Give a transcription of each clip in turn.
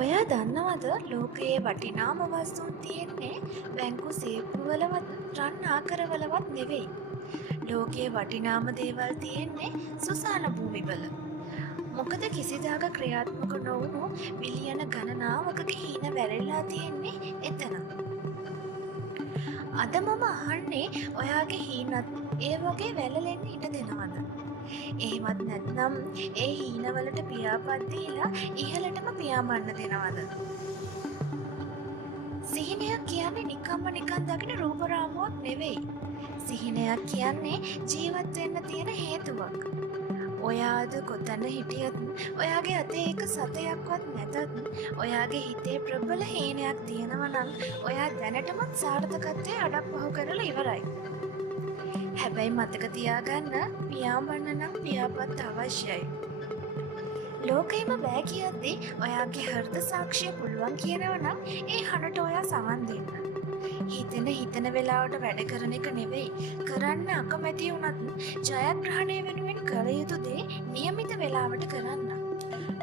ඔයා දන්නවද ලෝකයේ වටිනාම වස්තුන් තියෙන්නේ බැංකු සේප්පුවලවත් රන් ආකරවලවත් නෙවෙයි. ලෝකයේ වටිනාම දේවල් තියෙන්නේ සුසාන භූමිවල. මොකද කිසිදාක ක්‍රියාත්මක නොවුණු මිලියන ගණනාවකගේ හීන වැරෙලා තියෙන්නේ එතන. අද මම අහන්නේ ඔයාගේ හීනත් ඒ වගේ වැළලෙන්න ඉඩ දෙනවද? එහෙමත් නැත්නම් ඒ හීනවලට පියාපත් දීලා ඉහළටම පියාඹන්න දෙනවද? සිහිනයක් කියන්නේ නිකම්ම නිකන් දකින රූප රාමුවක් නෙවෙයි. සිහිනයක් කියන්නේ ජීවත් වෙන්න තියෙන හේතුවක්. ඔයා අද කොතන හිටියත්, ඔයාගේ අතේ එක සතයක්වත් නැතත්, ඔයාගේ හිතේ ප්‍රබල හීනයක් තියෙනවා නම් ඔයා දැනටමත් සාර්ථකත්වයේ අඩප්පහු කරලා ඉවරයි. හැබැයි මතක තියාගන්න පියාඹන්න නම් පියාපත් අවශ්‍යයි. ලෝකෙම බෑ කියද්දී ඔයාගේ හෘද සාක්ෂිය පුළුවන් කියනවා නම් ඒ හඬට ඔයා සවන් දෙන්න. හිතන වෙලාවට වැඩ කරන එක නෙවෙයි, කරන්න අකමැති වුණත් ජයග්‍රහණය වෙනුවෙන් කළ යුතු දේ નિયમિત වෙලාවට කරන්න.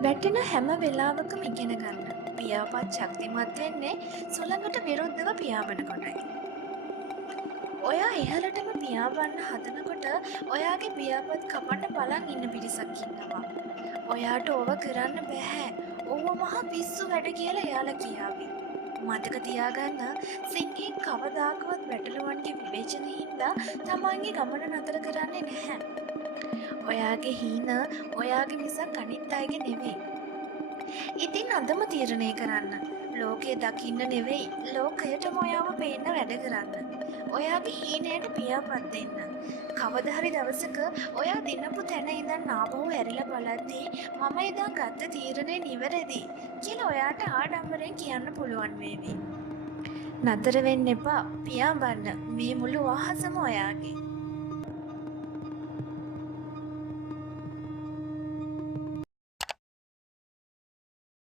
වැටෙන හැම වෙලාවකම ඉගෙන ගන්න. පියාපත් ශක්තිමත් වෙන්නේ සුළඟට විරුද්ධව පියාඹන කොටයි. ඔයා ඉහළටම පියාඹන්න හදනකොට ඔයාගේ පියාපත් කපන්න බලන් ඉන්න පිරිසක් ඉන්නවා. ඔයාට ඕව කරන්න බැහැ. ඕව මහා පිස්සු වැඩ කියලා එයාලා කියාවි. මතක තියාගන්න සිංහයෙන් කවදාකවත් වැටලුවන්ගේ විවේචන හින්දා තමන්ගේ ගමන නතර කරන්නේ නැහැ. ඔයාගේ හීන ඔයාගේ මිසක් අනිත් අයගේ නෙවෙයි. ඉතින් අදම තීරණය කරන්න. ලෝකය දකින්න නෙවෙයි, ලෝකයටම ඔයාව පේන්න වැඩ කරන්න. ඔයාගේ හීනයට පියාපත් දෙන්න. කවදා හරි දවසක ඔයා දිනපු තැන ඉඳන් ආපහු හැරිලා බලද්දී මම එදා ගත්ත තීරණය නිවැරදි කියලා ඔයාට ආඩම්බරෙන් කියන්න පුළුවන් වේවි. නතර වෙන්න එපා, පියාඹන්න. මේ මුළු අහසම ඔයාගේ.